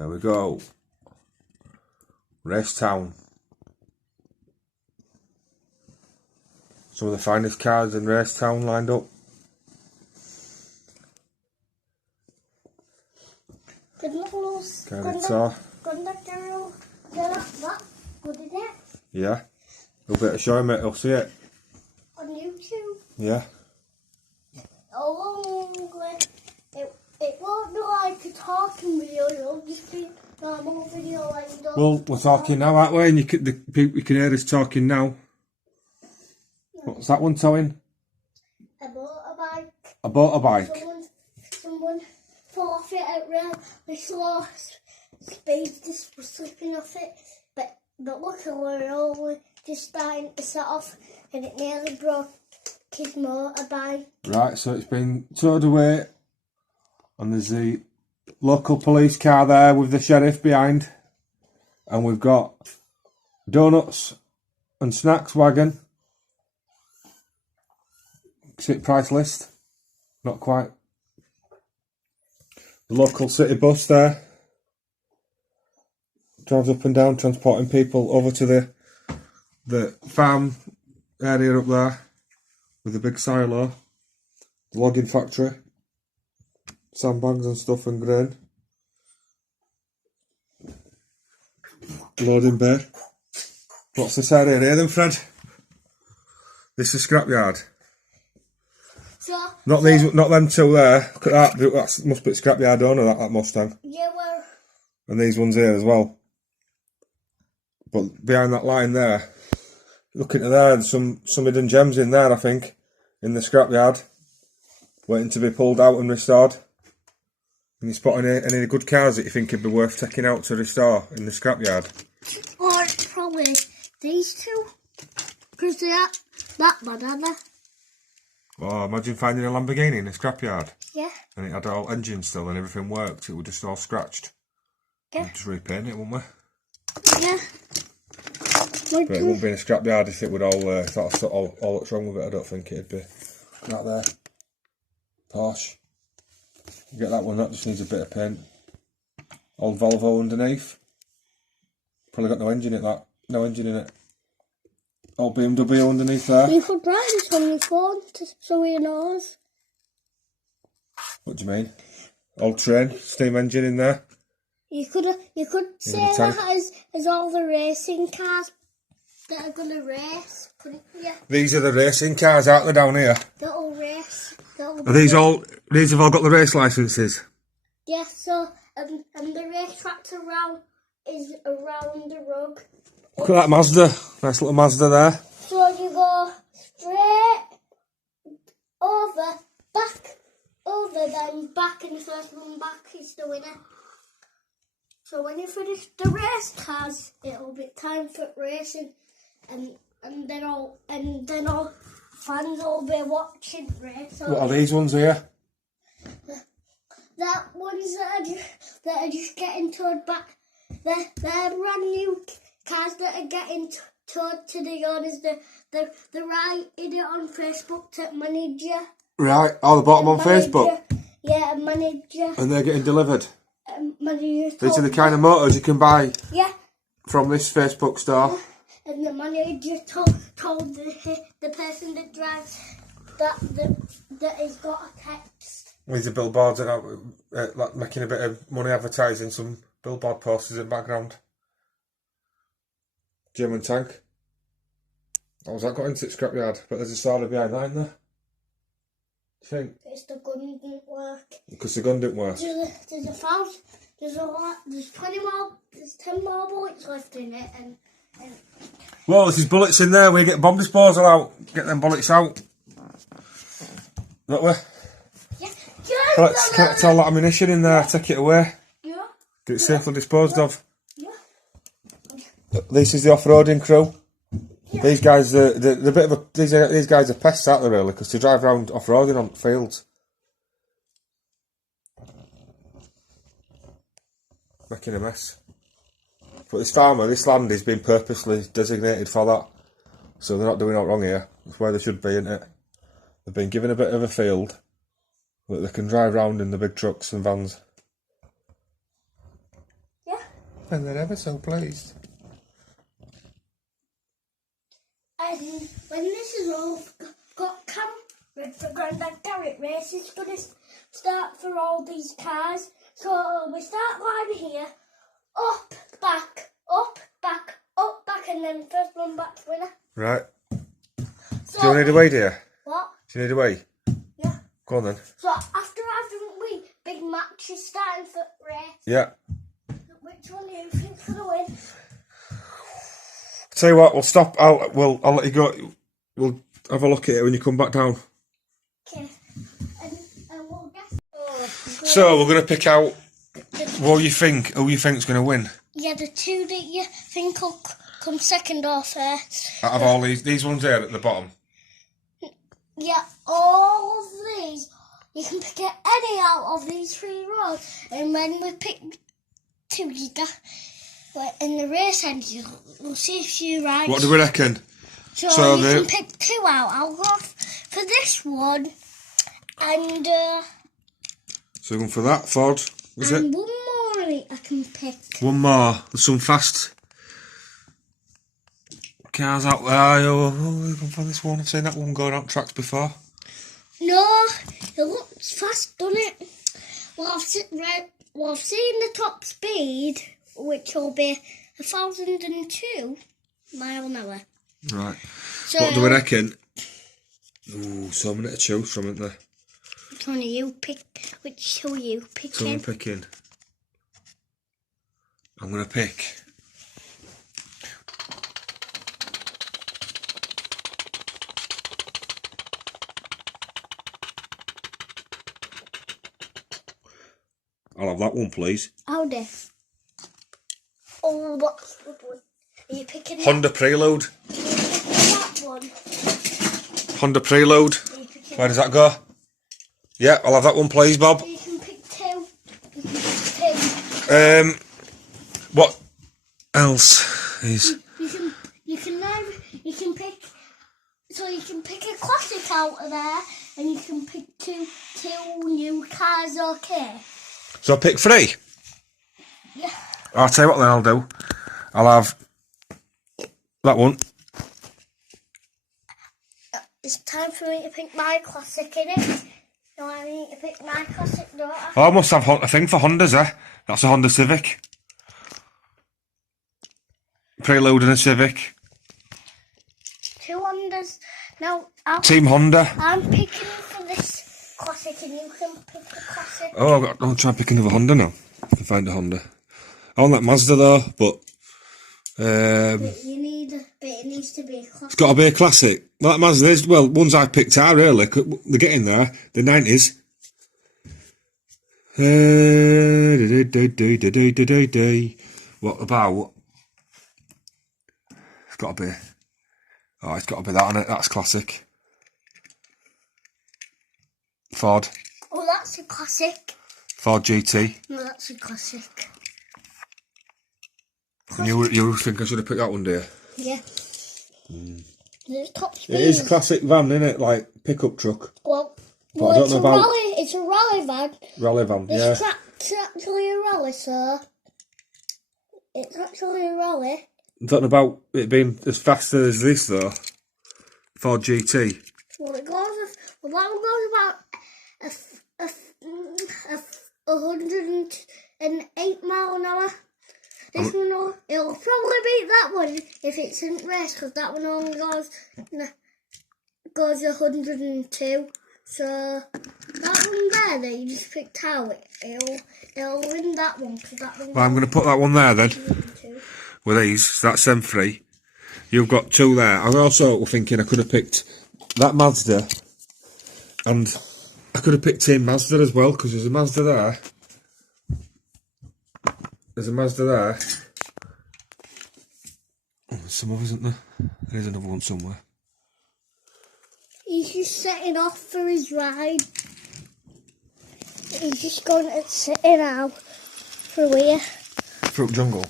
There we go. Racetown. Some of the finest cars in Racetown lined up. Yeah. You'll be able to show him it, he'll see it. On YouTube? Yeah. It won't be like a talking video, it'll just be a normal video like that. Well, we're talking now, aren't we? And you can hear us talking now. What's that one towing? I bought a bike. I bought a bike. Someone forfeit at really slow speed, just was slipping off it. But luckily we're only just starting to set off and it nearly broke his motorbike. Right, so it's been towed away and there's the local police car there with the sheriff behind. And we've got donuts and snacks wagon. Sit price list. Not quite. The local city bus there. Drives up and down, transporting people over to the farm area up there with the big silo, the logging factory, sandbags and stuff and grain, loading bay. What's this area here then, Fred? This is scrapyard. Not them two there. Look at that. That must be scrapyard owner, that Mustang. Yeah, well. And these ones here as well. But behind that line there, look into there, there's some hidden gems in there, I think, in the scrapyard, waiting to be pulled out and restored. And you spotting any good cars that you think would be worth taking out to restore in the scrapyard? Or probably these two, because they are that bad, aren't they? Oh, imagine finding a Lamborghini in a scrapyard. Yeah. And it had all engine still and everything worked, it was just all scratched. Yeah. We'd just repaint it, wouldn't we? Yeah. But it wouldn't be in a scrapyard if it would all that's wrong with it. I don't think it'd be. Right there. Porsche. You get that one, that just needs a bit of paint. Old Volvo underneath. Probably got no engine in that. No engine in it. Old BMW underneath there. You could write this on your phone so he knows. What do you mean? Old train, steam engine in there. You could say that as all the racing cars that are gonna race. Yeah. These are the racing cars, aren't they, down here? That'll race. Are these all? These have all got the race licences. Yeah. So and the racetrack's is around the rug. Look at that Mazda. Nice little Mazda there. So you go straight over, back, over, then back, and the first one back is the winner. So when you finish the race cars, it'll be time for racing, and then all fans will be watching the race. What are these ones here? That ones that are just getting towed back. They're brand new cars that are getting towed to the owners. They're writing it on Facebook to manager. Right. Oh, they bought them on Facebook. Yeah, a manager. And they're getting delivered. These are the kind of motors you can buy. Yeah. From this Facebook store. And the manager told the person that drives that he's got a text. With the billboards and like making a bit of money advertising some billboard posters in the background. German tank. How was that got into the scrapyard? But there's a story behind that, isn't there? Do you think? It's the gun didn't work. Because the gun didn't work. There's 20 more. There's 10 more bullets left in it, and. Well, there's bullets in there. We get bomb disposal out. Get them bullets out. Don't we? Yeah. Collect all that ammunition in there. Take it away. Yeah. Get it safely disposed of. Yeah. This is the off-roading crew. Yeah. These guys, they're a bit of a. These guys are pests, aren't they? Really, because they drive around off-roading on fields, making a mess. But this land has been purposely designated for that, so they're not doing it wrong here. That's where they should be, isn't it? They've been given a bit of a field that they can drive around in the big trucks and vans. And they're ever so pleased. And when this is all got camp, the Grandad Garrett race is going to start for all these cars. So we start line here, up, back, and then first one back's winner. Right. So, Do you need a weigh, dear? What? Do you need a weigh? Yeah. Go on then. So after having we big match is starting for race. Yeah. Which one do you think's going to win? Tell you what, we'll stop. I'll let you go. We'll have a look at it when you come back down. Okay. And we'll guess. Oh, So we're gonna pick out who you think's gonna win yeah, the two that you think will come second or first. out of all these ones here at the bottom. Yeah, all of these. You can pick any out of these 3 rows. And when we pick 2, you go. But in the race end, we'll see if you right. What do we reckon? So you can pick 2 out. I'll go for this one. And So we're going for that, Ford. Was and it? one more I can pick. One more. There's some fast cars out there. Oh, we're going for this one. I've seen that one going out tracks before. No, it looks fast, doesn't it? Well, I've seen the top speed, which will be 1,002 mile an hour. Right. So, What do we reckon? Ooh, so many to choose from, isn't there? which one are you pick? Which are you So I'm picking? picking. I'm going to pick. I'll have that one, please. Howdy. Oh, what's the one? Are you picking Honda Prelude. that one? Honda Prelude. Are you picking Where does that go? Yeah, I'll have that one, please, Bob. You can pick 2. You can pick 2. What else is? You can pick. So you can pick a classic out of there, and you can pick two new cars. Okay. So I'll pick 3. Yeah. I'll tell you what then I'll do. I'll have that one. It's time for me to pick my classic, innit? No, I need to pick my classic, don't I? Oh, I must have a thing for Hondas, eh? That's a Honda Civic. Prelude and a Civic. 2 Hondas. Now, Team Honda. I'm picking for this classic, and you can pick the classic. Oh, I'll try and pick another Honda now. If I can find a Honda. I want that Mazda though, but But it needs to be a classic. it's got to be a classic. Well, that Mazda is, well, ones I picked are really, they're getting there. The 90s. What about? It's got to be. Oh, it's got to be that, innit? That's classic. Ford. Oh, that's a classic. Ford GT. No, that's a classic. And you think I should have picked that one, dear? Yeah. It's top speed. It is a classic van, isn't it? Like pickup truck. Well, I don't it's know a about- rally. It's a rally van. Rally van, yeah. This track's actually a rally, sir. It's actually a rally. I'm talking about it being as fast as this, though. Ford GT. Well, it goes. Well, that one goes about 108 mile an hour. This one, it'll probably beat that one if it's in race, because that one only goes 102. So that one there that you just picked out, it'll win that one, because that one. Well, I'm going to put that one there then. 102. With these, so that's them 3. You've got 2 there. I'm also thinking I could have picked that Mazda, and I could have picked Team Mazda as well, because there's a Mazda there. There's a Mazda there. Oh, there's some others, isn't there? There is another one somewhere. He's just setting off for his ride. He's just going to sit in out through here. Fruit jungle.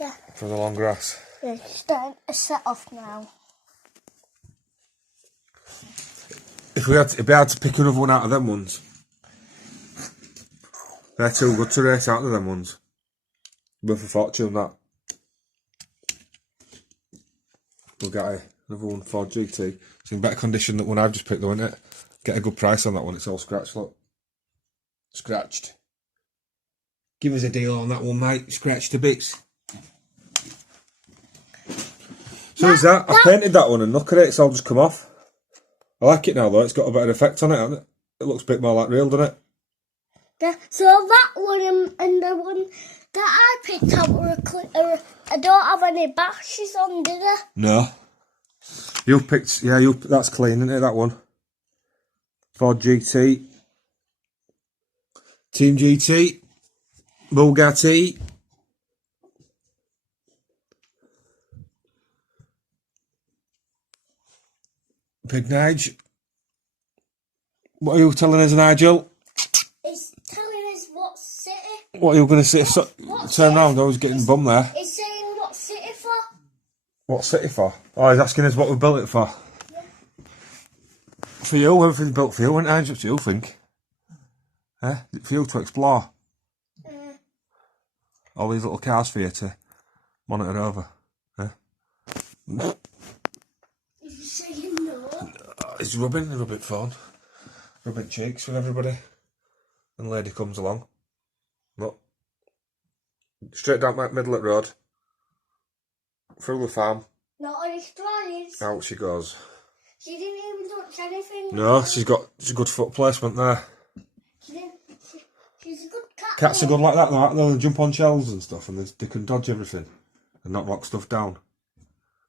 Yeah. For the long grass. Yeah, he's starting to set off now. If we had to pick another one out of them ones. They're too good to race out of them ones. Worth a fortune, that. Bugatti, another one, Ford GT. It's in better condition than the one I've just picked though, isn't it? Get a good price on that one, it's all scratched, look. Scratched. Give us a deal on that one, mate. Scratched to bits. So is that? I painted that one and look at it, it's all just come off. I like it now though, it's got a better effect on it, hasn't it? It looks a bit more like real, doesn't it? Yeah, so that one and the one that I picked up I don't have any bashes on, did I? No. You picked, yeah, that's clean, isn't it, that one? Ford GT. Team GT. Bugatti. Big Nige. What are you telling us, Nigel? It's telling us what city. What are you going to say? Turn around, I was getting bum there. It's saying what city for. What city for? Oh, he's asking us what we built it for. Yeah. For you, everything's built for you, isn't it? It's up to you, think. Eh? For you to explore. All these little cars for you to monitor over. Eh? Is he saying no? He's rubbing phone. Rubbing cheeks with everybody. And lady comes along. Look. Straight down that middle of the road. Through the farm. Not on his trolleys. Out she goes. She didn't even touch anything. No, she's got a good foot placement there. She's a good cat. Cats are good like that though. They'll jump on shelves and stuff and they can dodge everything. And not lock stuff down.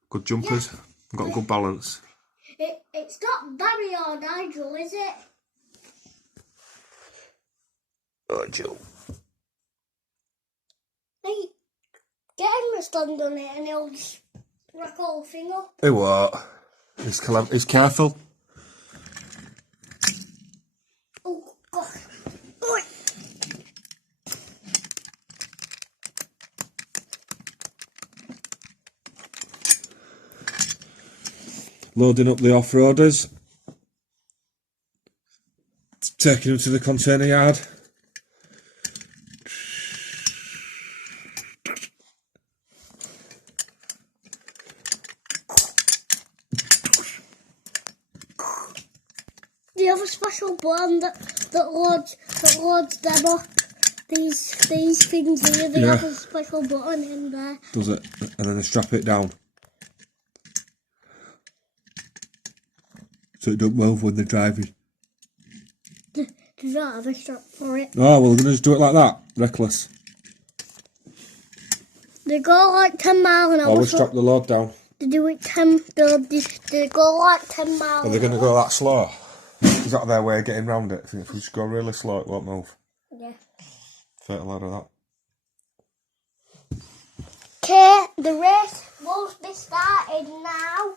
Good jumpers. Yeah. Got a good balance. It's not Barry or Nigel, is it? Oh, Joe. Hey, get him to stand on it and he'll just rack the whole thing up. Hey, what? He's careful. Oh, God. Oi. Loading up the off-roaders. Taking them to the container yard. Do you have a special button that loads them up? These things here, they have a special button in there. Does it? And then they strap it down. So it don't move when they're driving. Do you not have a strap for it? Oh, well, they're going to just do it like that. Reckless. They go like 10 miles an hour. Oh, we'll strap the load down. They do it 10, they go like 10 miles. Are they going to go that slow? Is that their way of getting round it? If we just go really slow, it won't move. Yeah. Fair load of that. Okay, the race will be started now.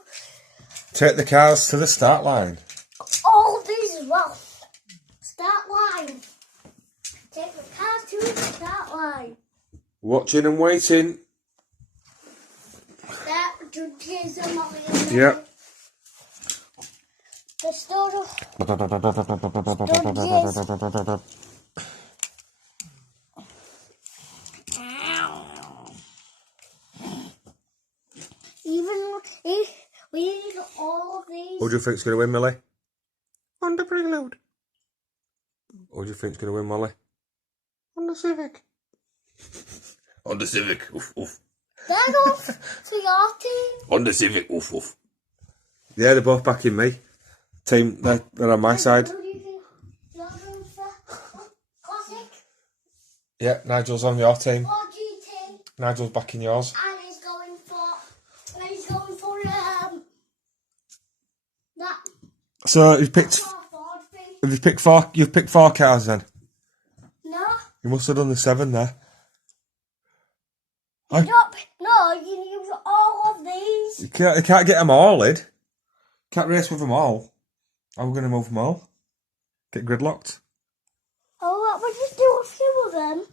Take the cars to the start line. All these as well. Start line. Take the cars to the start line. Watching and waiting. That judges are not in there. Yep. The store judges. We need all of these. Who do you think's going to win, Millie? On the preload. Who do you think's going to win, Molly? On the Civic. On the Civic. Oof, oof. They're off to your team. On the Civic. Oof, oof. Yeah, they're both backing me. Team, they're on my side. Who do you think you're going for? Classic? Yeah, Nigel's on your team. Or GT? Nigel's backing yours. And he's going for that. So you've picked you've picked four cars then? No. You must have done the 7 there. No, you use all of these. You can't get them all, Lid. Can't race with them all. How are we going to move them all? Get gridlocked? Oh, we'll just do a few of them.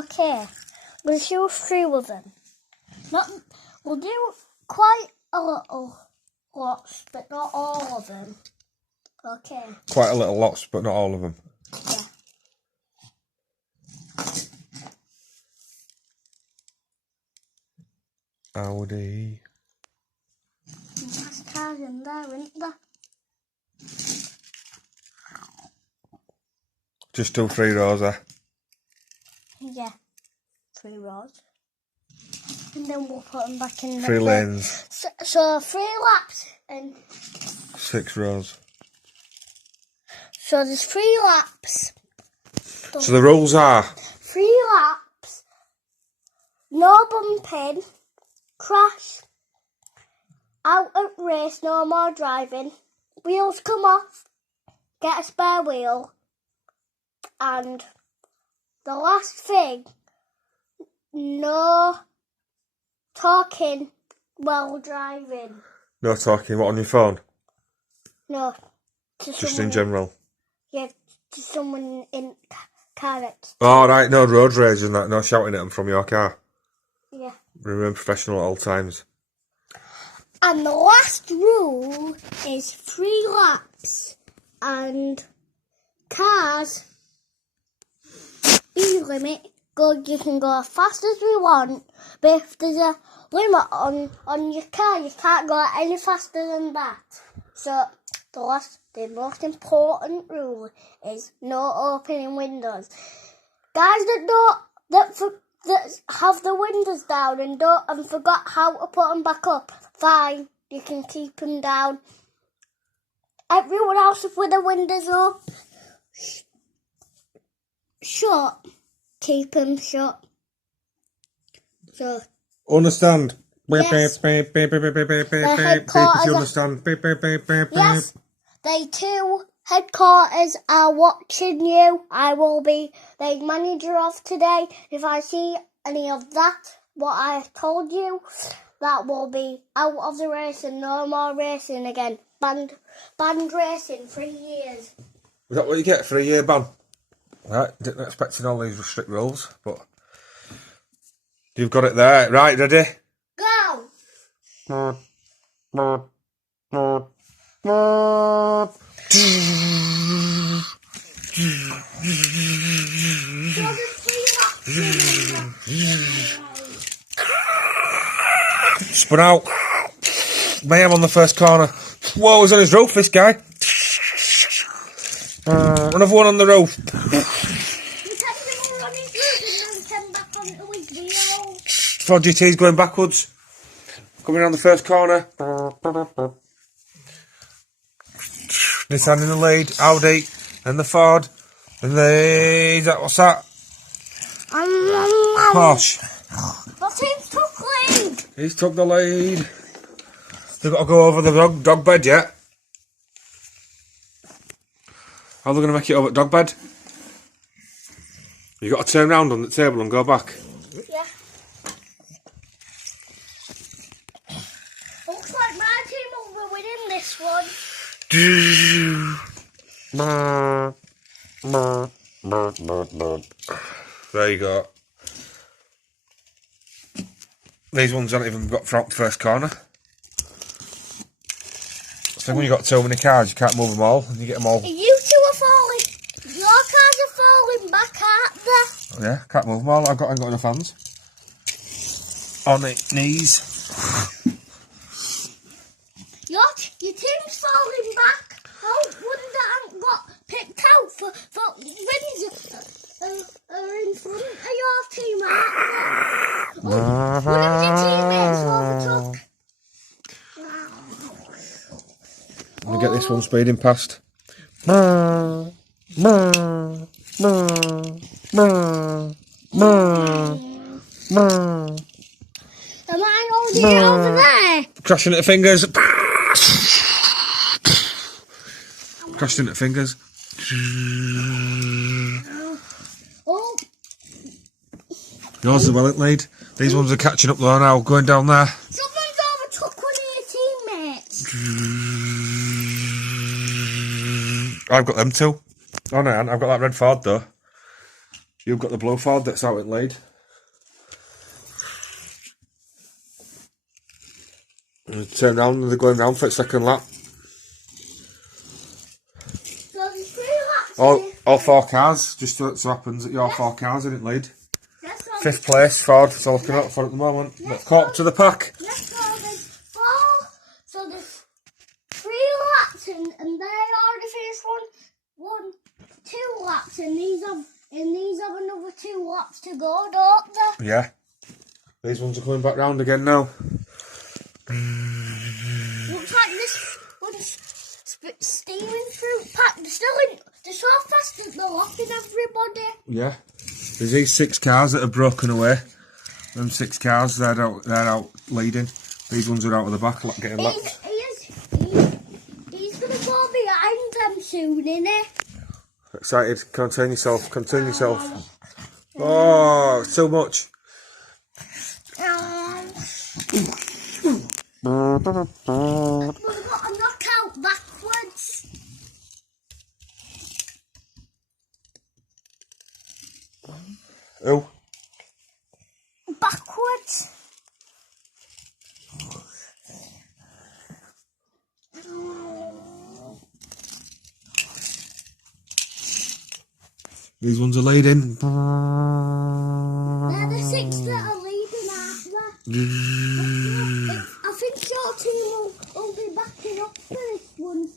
Okay. We'll do a few of them. We'll do quite a little lots, but not all of them. Okay. Quite a little lots, but not all of them. Yeah. Audi. There's cars in there, isn't there? Just 2-3 rows there. Yeah. 3 rows. And then we'll put them back in the 3 lanes. So 3 laps and 6 rows. so there's 3 laps. So the rules are 3 laps. No bumping. Crash. Out at race, no more driving. Wheels come off. Get a spare wheel. And the last thing, no talking while driving. no talking. What, on your phone? No, to Just someone, in general. Yeah, to someone in car next. Oh, right, no road rage and that. No shouting at them from your car. Yeah. Remain professional at all times. And the last rule is 3 laps and cars speed limit. You can go as fast as we want, but if there's a limit on your car, you can't go any faster than that. So the most important rule is no opening windows. Guys that have the windows down and forgot how to put them back up, fine, you can keep them down. Everyone else with the windows up, shut, keep them shut. So Understand? Yes. Beep, beep, The if you understand. yes, they 2 headquarters are watching you. I will be the manager of today. If I see any of that, what I told you, that will be out of the race and no more racing again. Banned racing 3 years. Is that what you get for a year ban? Right, didn't expect all these strict rules, but you've got it there. Right, ready? Go! Spun out. Mayhem on the first corner. Whoa, he's on his roof, this guy. Another one on the roof. Ford GT's going backwards. Coming around the first corner. Nissan in the lead. Audi. And the Ford. And what's that? Porsche. My team's took lead. He's took the lead. They've got to go over the dog bed yet. How are they going to make it over at dog bed? You got to turn round on the table and go back. Yeah. Looks like my team will be winning this one. There you go. These ones haven't even got front first corner. So when you got too many cars, you can't move them all, and you get them all. You 2 are falling. Your cars are falling back, aren't they? Yeah, can't move them all. I ain't got enough hands. On the knees. Your team's falling back. Oh, one that ain't got picked out for wins are in front of your team, aren't they? Oh, one of your teammates overtook. Let me get this one speeding past. Am I holding it over there? Crashing at the fingers. Crashed into fingers. Oh, Yours is well in lead. These ones are catching up though now, going down there. someone's overtook one of your teammates. I've got them too. Oh no, I've got that red Ford though. You've got the blue Ford that's out in lead. And turn round and they're going round for its second lap. So there's 3 laps. All 4 cars, just so it so happens that your 4 cars are in lead. That's right. 5th place, Ford. So looking up for at the moment. But caught up to the pack. Let's go. There's 4. So there's 3 laps, and they already finished 2 laps, and these have another 2 laps to go, don't they? Yeah. These ones are coming back round again now. Looks like this one's steaming through pack. They're so fast that they're locking everybody. Yeah. There's these 6 cars that have broken away. Them 6 cars, they're out leading. These ones are out of the back, getting lapped. He's going to go behind them soon, innit? Excited. Contain yourself. Contain yourself. Oh, too much. We've got a knockout backwards. Oh. Backwards. These ones are leading. They're the 6 that are leading, aren't they? I think your team will be backing up for this one.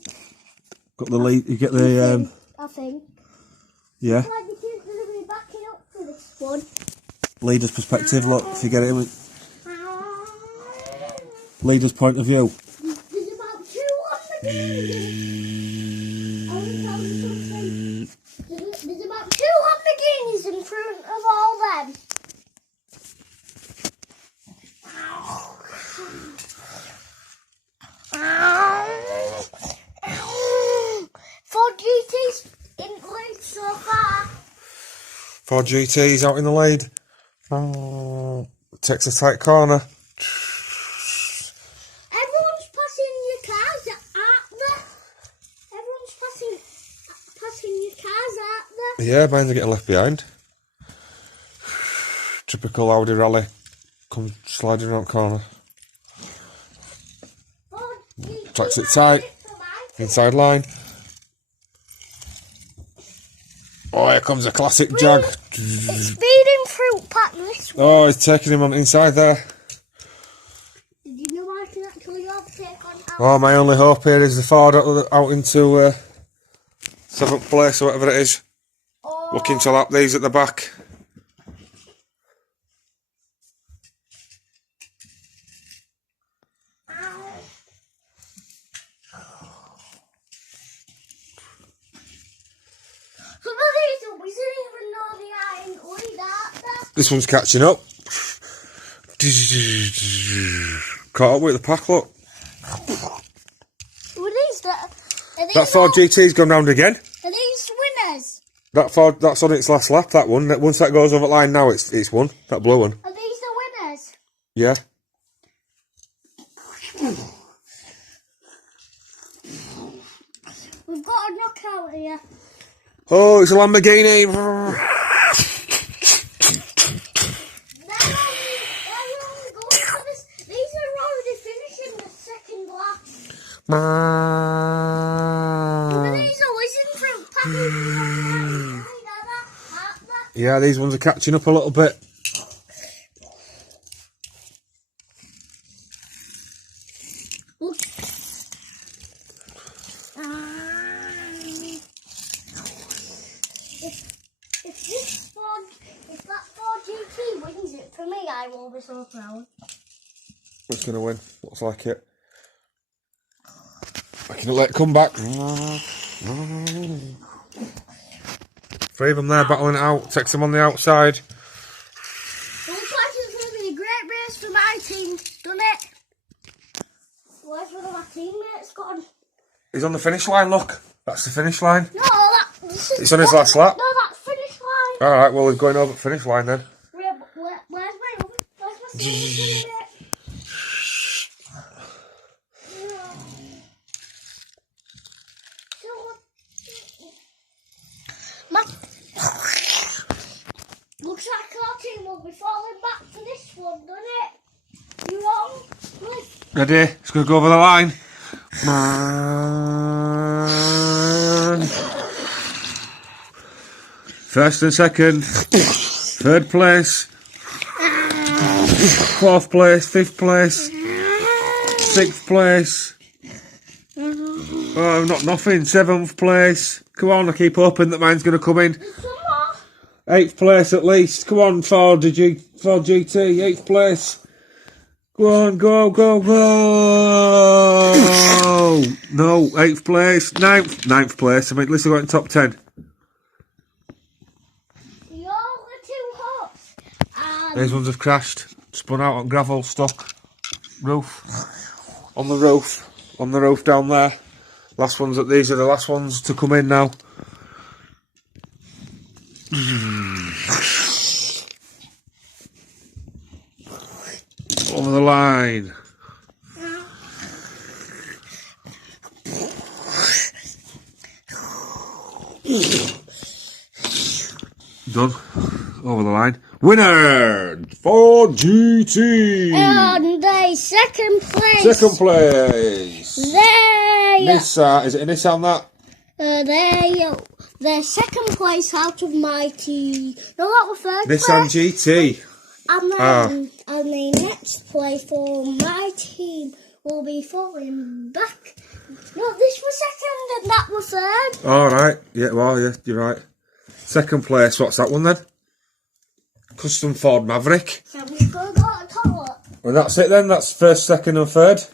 Got the lead. You get the I think. yeah. Like your team's going to be backing up for this one. Leader's perspective. Look, if you get it in with leader's point of view. There's about 2 on the There's about 2 Lamborghinis in front of all them. Ford GT's in lead so far. Ford GT's out in the lead. Takes a tight corner. Everyone's passing your cars, aren't they? Everyone's passing your cars, aren't they? Yeah, mine's are getting left behind. Typical Audi rally. Come sliding around the corner. Ford GT Tracks it tight. Inside line. Oh, here comes a classic Jag. It's speeding through pack this one. Oh, he's taking him on inside there. Did you know I can actually overtake on out? Oh, my only hope here is the Ford out into 7th place or whatever it is. Oh, Looking to lap these at the back. some of these we didn't even know they are in lead, aren't they? This one's catching up. Caught up with the pack, look. Were these That Ford GT's gone round again. Are these winners? That Ford, that's on its last lap, that one. Once that goes over the line now, it's won. That blue one. Are these the winners? Yeah. We've got a knockout here. Oh, it's a Lamborghini. They're only going for this. These are already finishing the 2nd lap. But these are whizzing through packing. Yeah, these ones are catching up a little bit. If that Ford GT wins it for me, I will be so proud. It's going to win. Looks like it. I can let it come back. 3 of them there battling it out. Takes them on the outside. It looks like it's going to be a great race for my team, doesn't it? Where's one of my teammates gone? He's on the finish line, look. That's the finish line. No, It's on his last lap. No, that's finish line. Alright, well, he's going over the finish line then. Where's my teammate? Looks like our team will be falling back for this one, doesn't it? You wrong? Ready? It's going to go over the line. First and second. 3rd place. 4th place, 5th place, 6th place. Oh, not nothing. 7th place. Come on, I keep hoping that mine's going to come in. 8th place at least. Come on, Ford GT. 8th place. Go on, go. No, 8th place. 9th place. I mean, at least I got in top 10. You're too hot. These ones have crashed. Spun out on gravel, stuck. Roof. On the roof. On the roof down there. Last ones. These are the last ones to come in now. Over the line. Done. Over the line. Winner! Ford GT! And the second place. Second place! There. Nissan. Is it a Nissan that? The second place out of my team. No, that was third Nissan place. GT. And the next place for my team will be falling back. No, this was second and that was third. Alright. Yeah, well, yeah, you're right. Second place. What's that one then? Custom Ford Maverick. So I'm just going to go to the toilet. And that's it then. That's first, second and third.